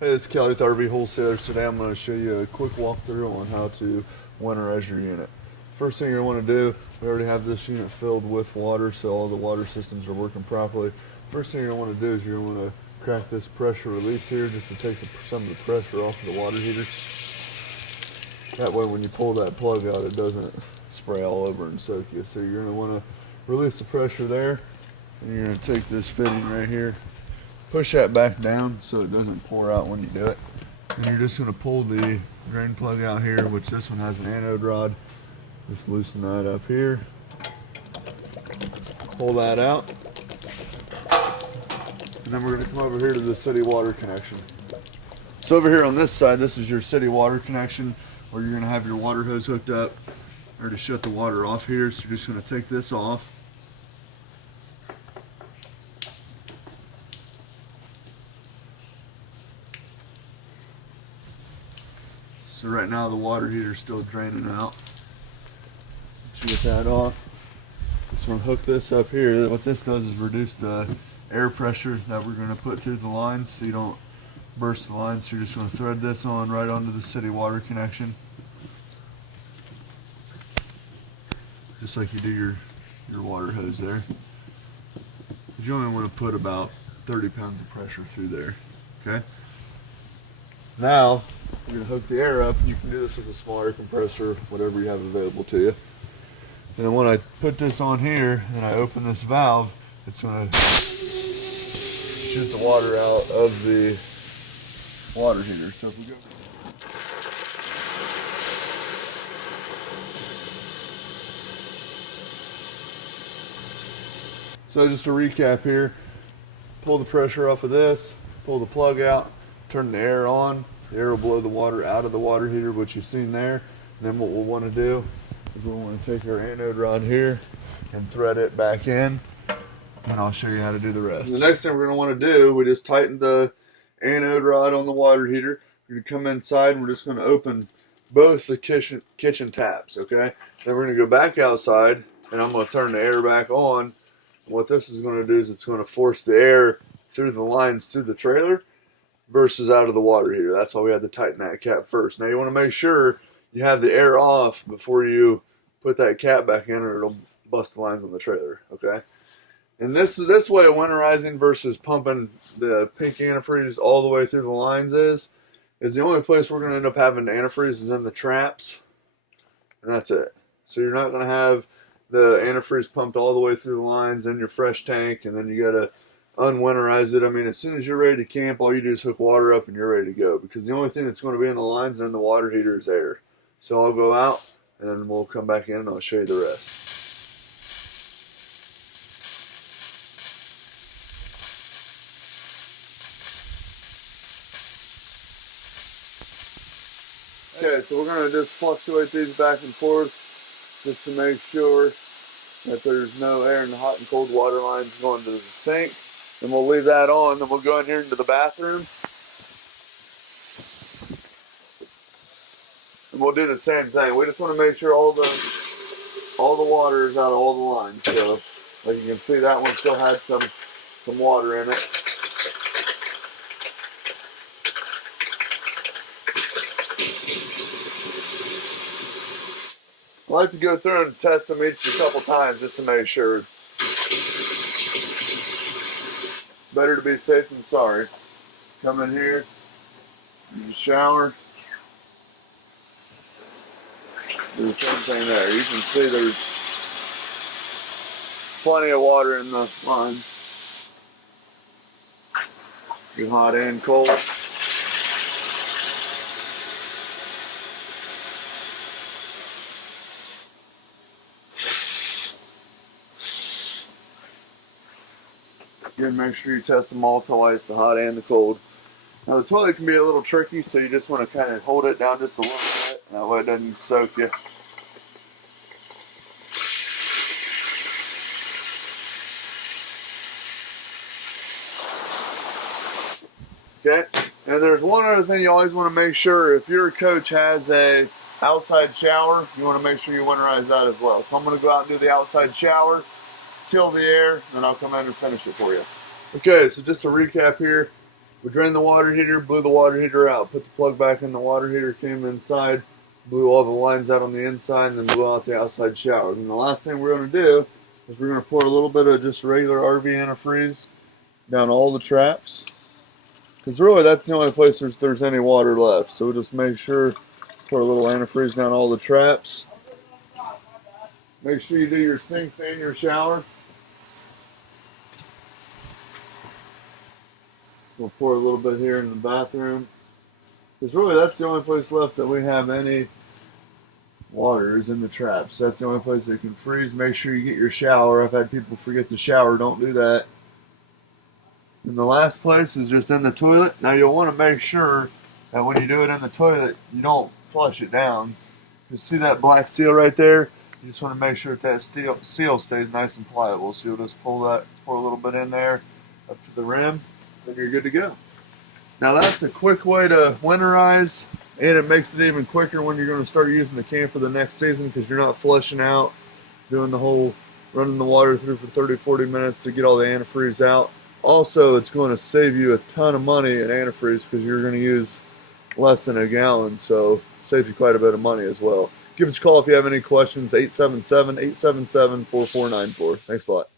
Hey, it's Kelly with RV Wholesalers. Today I'm going to show you a quick walkthrough on how to winterize your unit. First thing you're going to want to do, we already have this unit filled with water, so all the water systems are working properly. First thing you're going to want to do is you're going to crack this pressure release here just to take some of the pressure off of the water heater. That way when you pull that plug out, it doesn't spray all over and soak you. So you're going to want to release the pressure there, and you're going to take this fitting right here, push that back down so it doesn't pour out when you do it. And you're just going to pull the drain plug out here, which this one has an anode rod. Just loosen that up here. Pull that out. And then we're going to come over here to the city water connection. So over here on this side, this is your city water connection where you're going to have your water hose hooked up or to shut the water off here. So you're just going to take this off. So right now the water heater is still draining out. Get that off. Just want to hook this up here. What this does is reduce the air pressure that we're going to put through the lines so you don't burst the lines. So you're just going to thread this on right onto the city water connection. Just like you do your water hose there. You only want to put about 30 pounds of pressure through there. Okay? Now, you're going to hook the air up. You can do this with a small air compressor, whatever you have available to you. And then when I put this on here and I open this valve, it's going to shoot the water out of the water heater. So if we go. So just to recap here, pull the pressure off of this, pull the plug out, turn the air on. The air will blow the water out of the water heater, which you've seen there. And then what we'll want to do is we'll want to take our anode rod here and thread it back in, and I'll show you how to do the rest. The next thing we're going to want to do, we just tighten the anode rod on the water heater. We're going to come inside and we're just going to open both the kitchen taps, okay? Then we're going to go back outside and I'm going to turn the air back on. What this is going to do is it's going to force the air through the lines through the trailer versus out of the water heater. That's why we had to tighten that cap first. Now you want to make sure you have the air off before you put that cap back in or it'll bust the lines on the trailer, okay? And this way of winterizing versus pumping the pink antifreeze all the way through the lines is the only place we're going to end up having antifreeze is in the traps, and that's it. So you're not going to have the antifreeze pumped all the way through the lines in your fresh tank, and then you got to unwinterize it. I mean, as soon as you're ready to camp, all you do is hook water up and you're ready to go, because the only thing that's going to be in the lines and the water heater is air. So I'll go out and then we'll come back in and I'll show you the rest. Okay, so we're going to just fluctuate these back and forth just to make sure that there's no air in the hot and cold water lines going to the sink. And we'll leave that on, then we'll go in here into the bathroom. And we'll do the same thing. We just want to make sure all the water is out of all the lines. So, like you can see, that one still had some water in it. I like to go through and test them each a couple times just to make sure. It's better to be safe than sorry. Come in here, use the shower. Do the same thing there. You can see there's plenty of water in the lines. Do hot and cold. Again, make sure you test them all twice, the hot and the cold. Now the toilet can be a little tricky, so you just want to kind of hold it down just a little bit. That way it doesn't soak you. Okay, and there's one other thing you always want to make sure. If your coach has a outside shower, you want to make sure you winterize that as well. So I'm going to go out and do the outside shower, kill the air, then I'll come in and finish it for you. Okay, so just to recap here, We drained the water heater, blew the water heater out, put the plug back in the water heater, came inside, blew all the lines out on the inside, and then blew out the outside shower. And the last thing we're going to do is we're going to pour a little bit of just regular RV antifreeze down all the traps. Because really that's the only place there's any water left. So we'll just make sure, pour a little antifreeze down all the traps. Make sure you do your sinks and your shower. We'll pour a little bit here in the bathroom. Because really that's the only place left that we have any water is in the traps. That's the only place that can freeze. Make sure you get your shower. I've had people forget to shower. Don't do that. And the last place is just in the toilet. Now you'll want to make sure that when you do it in the toilet, you don't flush it down. You see that black seal right there? You just want to make sure that seal stays nice and pliable. So you'll just pour a little bit in there up to the rim, and you're good to go. Now that's a quick way to winterize, and it makes it even quicker when you're going to start using the camper the next season because you're not flushing out, doing the whole running the water through for 30-40 minutes to get all the antifreeze out. Also, it's going to save you a ton of money in antifreeze because you're going to use less than a gallon, so it saves you quite a bit of money as well. Give us a call if you have any questions, 877-877-4494. Thanks a lot.